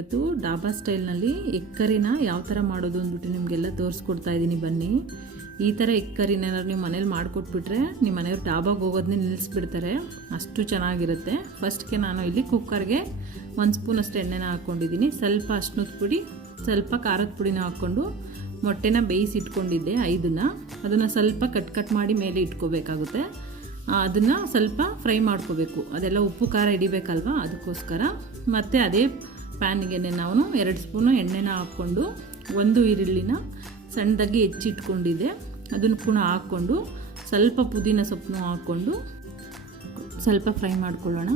ಇವತ್ತು ಡಾಬಾ ಸ್ಟೈಲ್ನಲ್ಲಿ ಎಗ್ ಕರಿನ ಯಾವ ಥರ ಮಾಡೋದು ಅಂದ್ಬಿಟ್ಟು ನಿಮಗೆಲ್ಲ ತೋರಿಸ್ಕೊಡ್ತಾ ಇದ್ದೀನಿ. ಬನ್ನಿ, ಈ ಥರ ಎಗ್ ಕರಿನ ಏನಾದ್ರು ನೀವು ಮನೇಲಿ ಮಾಡಿಕೊಟ್ಬಿಟ್ರೆ ನಿಮ್ಮ ಮನೆಯವ್ರು ಡಾಬಾಗೆ ಹೋಗೋದನ್ನೇ ನಿಲ್ಲಿಸ್ಬಿಡ್ತಾರೆ, ಅಷ್ಟು ಚೆನ್ನಾಗಿರುತ್ತೆ. ಫಸ್ಟ್ಗೆ ನಾನು ಇಲ್ಲಿ ಕುಕ್ಕರ್ಗೆ 1 ಸ್ಪೂನ್ ಅಷ್ಟು ಎಣ್ಣೆನ ಹಾಕ್ಕೊಂಡಿದ್ದೀನಿ. ಸ್ವಲ್ಪ ಅರ್ಶಿನದ ಪುಡಿ, ಸ್ವಲ್ಪ ಖಾರದ ಪುಡಿನ ಹಾಕ್ಕೊಂಡು ಮೊಟ್ಟೆನ ಬೇಯಿಸಿ ಇಟ್ಕೊಂಡಿದ್ದೆ 5ನ್ನ. ಅದನ್ನು ಸ್ವಲ್ಪ ಕಟ್ ಮಾಡಿ ಮೇಲೆ ಇಟ್ಕೋಬೇಕಾಗುತ್ತೆ. ಅದನ್ನು ಸ್ವಲ್ಪ ಫ್ರೈ ಮಾಡ್ಕೋಬೇಕು, ಅದೆಲ್ಲ ಉಪ್ಪು ಖಾರ ಹಿಡಿಬೇಕಲ್ವ, ಅದಕ್ಕೋಸ್ಕರ. ಮತ್ತು ಅದೇ ಪ್ಯಾನ್ಗೆ ನಾವು 2 ಸ್ಪೂನು ಎಣ್ಣೆನ ಹಾಕ್ಕೊಂಡು 1 ಈರುಳ್ಳಿನ ಸಣ್ಣದಾಗಿ ಹೆಚ್ಚಿಟ್ಕೊಂಡಿದ್ದೆ, ಅದನ್ನು ಕೂಡ ಹಾಕ್ಕೊಂಡು ಸ್ವಲ್ಪ ಪುದೀನ ಸೊಪ್ಪನ್ನು ಹಾಕ್ಕೊಂಡು ಸ್ವಲ್ಪ ಫ್ರೈ ಮಾಡ್ಕೊಳ್ಳೋಣ.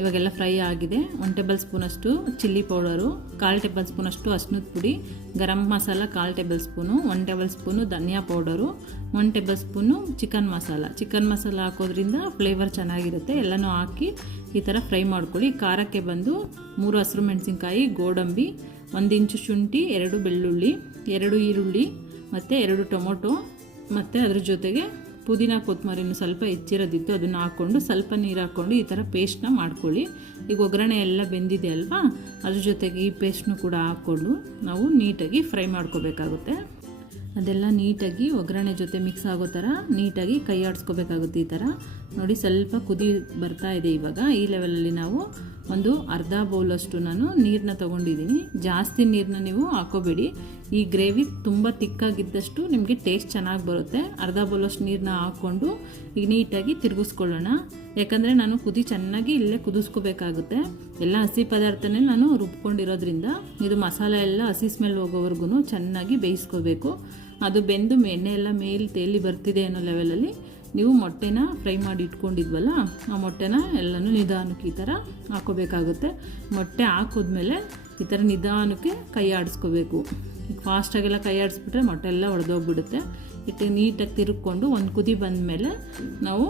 ಇವಾಗೆಲ್ಲ ಫ್ರೈ ಆಗಿದೆ. 1 ಟೇಬಲ್ ಸ್ಪೂನಷ್ಟು ಚಿಲ್ಲಿ ಪೌಡರು, 1/4 ಟೇಬಲ್ ಸ್ಪೂನಷ್ಟು ಅರ್ಶಿನದ ಪುಡಿ, garam masala 1/4 tablespoon, 1 tablespoon ಧನಿಯಾ powder, 1 tablespoon chicken masala ಹಾಕೋದ್ರಿಂದ ಫ್ಲೇವರ್ ಚೆನ್ನಾಗಿರುತ್ತೆ. ಎಲ್ಲನೂ ಹಾಕಿ ಈ ಥರ ಫ್ರೈ ಮಾಡ್ಕೊಳ್ಳಿ. ಖಾರಕ್ಕೆ ಬಂದು 3 ಹಸಿರು ಮೆಣಸಿನ್ಕಾಯಿ, ಗೋಡಂಬಿ, 1 ಇಂಚು ಶುಂಠಿ, 2 ಬೆಳ್ಳುಳ್ಳಿ, 2 ಈರುಳ್ಳಿ ಮತ್ತು 2 ಟೊಮೊಟೊ, ಮತ್ತು ಅದ್ರ ಜೊತೆಗೆ ಪುದೀನ ಕೊತ್ತಂಬರಿನೂ ಸ್ವಲ್ಪ ಹೆಚ್ಚಿರೋದಿತ್ತು, ಅದನ್ನು ಹಾಕ್ಕೊಂಡು ಸ್ವಲ್ಪ ನೀರು ಹಾಕ್ಕೊಂಡು ಈ ಥರ ಪೇಸ್ಟ್ನ ಮಾಡ್ಕೊಳ್ಳಿ. ಈಗ ಒಗ್ಗರಣೆ ಎಲ್ಲ ಬೆಂದಿದೆ ಅಲ್ವಾ, ಅದ್ರ ಜೊತೆಗೆ ಈ ಪೇಸ್ಟ್ನು ಕೂಡ ಹಾಕ್ಕೊಂಡು ನಾವು ನೀಟಾಗಿ ಫ್ರೈ ಮಾಡ್ಕೋಬೇಕಾಗುತ್ತೆ. ಅದೆಲ್ಲ ನೀಟಾಗಿ ಒಗ್ಗರಣೆ ಜೊತೆ ಮಿಕ್ಸ್ ಆಗೋ ಥರ ನೀಟಾಗಿ ಕೈ ಆಡಿಸ್ಕೋಬೇಕಾಗುತ್ತೆ. ಈ ಥರ ನೋಡಿ ಸ್ವಲ್ಪ ಕುದಿ ಬರ್ತಾ ಇದೆ. ಇವಾಗ ಈ ಲೆವೆಲಲ್ಲಿ ನಾವು ಒಂದು ಅರ್ಧ ಬೌಲಷ್ಟು ನಾನು ನೀರನ್ನ ತೊಗೊಂಡಿದ್ದೀನಿ. ಜಾಸ್ತಿ ನೀರನ್ನ ನೀವು ಹಾಕೋಬೇಡಿ, ಈ ಗ್ರೇವಿ ತುಂಬ ತಿಕ್ಕಾಗಿದ್ದಷ್ಟು ನಿಮಗೆ ಟೇಸ್ಟ್ ಚೆನ್ನಾಗಿ ಬರುತ್ತೆ. ಅರ್ಧ ಬೌಲಷ್ಟು ನೀರನ್ನ ಹಾಕ್ಕೊಂಡು ಈಗ ನೀಟಾಗಿ ತಿರುಗಿಸ್ಕೊಳ್ಳೋಣ. ಯಾಕಂದರೆ ನಾನು ಚೆನ್ನಾಗಿ ಇಲ್ಲೇ ಕುದಿಸ್ಕೋಬೇಕಾಗುತ್ತೆ. ಎಲ್ಲ ಹಸಿ ಪದಾರ್ಥನೇ ನಾನು ರುಬ್ಕೊಂಡಿರೋದ್ರಿಂದ ಇದು ಮಸಾಲೆ ಎಲ್ಲ ಹಸಿ ಸ್ಮೆಲ್ ಹೋಗೋವರೆಗೂ ಚೆನ್ನಾಗಿ ಬೇಯಿಸ್ಕೋಬೇಕು. ಅದು ಬೆಂದು ಎಣ್ಣೆ ಎಲ್ಲ ಮೇಲೆ ತೇಲಿ ಬರ್ತಿದೆ ಅನ್ನೋ ಲೆವೆಲಲ್ಲಿ ನೀವು ಮೊಟ್ಟೆನ ಫ್ರೈ ಮಾಡಿ ಇಟ್ಕೊಂಡಿದ್ವಲ್ಲ, ಆ ಮೊಟ್ಟೆನ ಎಲ್ಲನೂ ನಿಧಾನಕ್ಕೆ ಈ ಥರ ಹಾಕೋಬೇಕಾಗುತ್ತೆ. ಮೊಟ್ಟೆ ಹಾಕಿದ್ಮೇಲೆ ಈ ಥರ ನಿಧಾನಕ್ಕೆ ಕೈ ಆಡಿಸ್ಕೋಬೇಕು. ಈಗ ಫಾಸ್ಟಾಗೆಲ್ಲ ಕೈ ಆಡಿಸ್ಬಿಟ್ರೆ ಮೊಟ್ಟೆ ಎಲ್ಲ ಒಡೆದೋಗ್ಬಿಡುತ್ತೆ. ಇಟ್ಟು ನೀಟಾಗಿ ತಿರುಗ್ಕೊಂಡು ಒಂದು ಕುದಿ ಬಂದಮೇಲೆ ನಾವು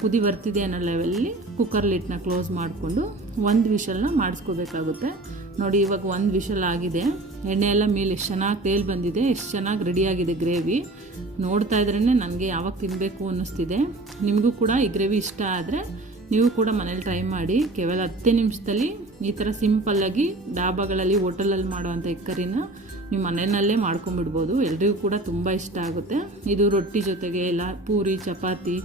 ಕುದಿ ಬರ್ತಿದೆ ಅನ್ನೋ ಲೆವೆಲಲ್ಲಿ ಕುಕ್ಕರ್ ಲಿಡ್ನ ಕ್ಲೋಸ್ ಮಾಡಿಕೊಂಡು 1 ವಿಷಲ್ನ ಮಾಡಿಸ್ಕೋಬೇಕಾಗುತ್ತೆ. ನೋಡಿ ಇವಾಗ 1 ವಿಷಲ್ ಆಗಿದೆ. ಎಣ್ಣೆ ಎಲ್ಲ ಮೇಲೆ ಎಷ್ಟು ಚೆನ್ನಾಗಿ ತೇಲ್ ಬಂದಿದೆ, ಎಷ್ಟು ಚೆನ್ನಾಗಿ ರೆಡಿಯಾಗಿದೆ ಗ್ರೇವಿ. ನೋಡ್ತಾ ಇದ್ರೇ ನನಗೆ ಯಾವಾಗ ತಿನ್ನಬೇಕು ಅನ್ನಿಸ್ತಿದೆ. ನಿಮಗೂ ಕೂಡ ಈ ಗ್ರೇವಿ ಇಷ್ಟ ಆದರೆ ನೀವು ಕೂಡ ಮನೇಲಿ ಟ್ರೈ ಮಾಡಿ. ಕೇವಲ 10 ನಿಮಿಷದಲ್ಲಿ ಈ ಥರ ಸಿಂಪಲ್ಲಾಗಿ ಡಾಬಾಗಳಲ್ಲಿ ಹೋಟೆಲಲ್ಲಿ ಮಾಡೋವಂಥ ಎಗ್ ಕರಿನ ನೀವು ಮನೆಯಲ್ಲೇ ಮಾಡ್ಕೊಂಬಿಡ್ಬೋದು. ಎಲ್ರಿಗೂ ಕೂಡ ತುಂಬ ಇಷ್ಟ ಆಗುತ್ತೆ. ಇದು ರೊಟ್ಟಿ ಜೊತೆಗೆ, ಇಲ್ಲ ಪೂರಿ, ಚಪಾತಿ,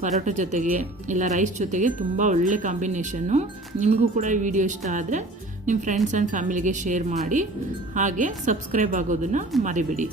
ಪರೋಟ ಜೊತೆಗೆ, ಇಲ್ಲ ರೈಸ್ ಜೊತೆಗೆ ತುಂಬ ಒಳ್ಳೆ ಕಾಂಬಿನೇಷನ್ನು. ನಿಮಗೂ ಕೂಡ ಈ ವಿಡಿಯೋ ಇಷ್ಟ ಆದರೆ ನಿಮ್ಮ ಫ್ರೆಂಡ್ಸ್ ಆ್ಯಂಡ್ ಫ್ಯಾಮಿಲಿಗೆ ಶೇರ್ ಮಾಡಿ. ಹಾಗೆ ಸಬ್ಸ್ಕ್ರೈಬ್ ಆಗೋದನ್ನು ಮರಿಬೇಡಿ.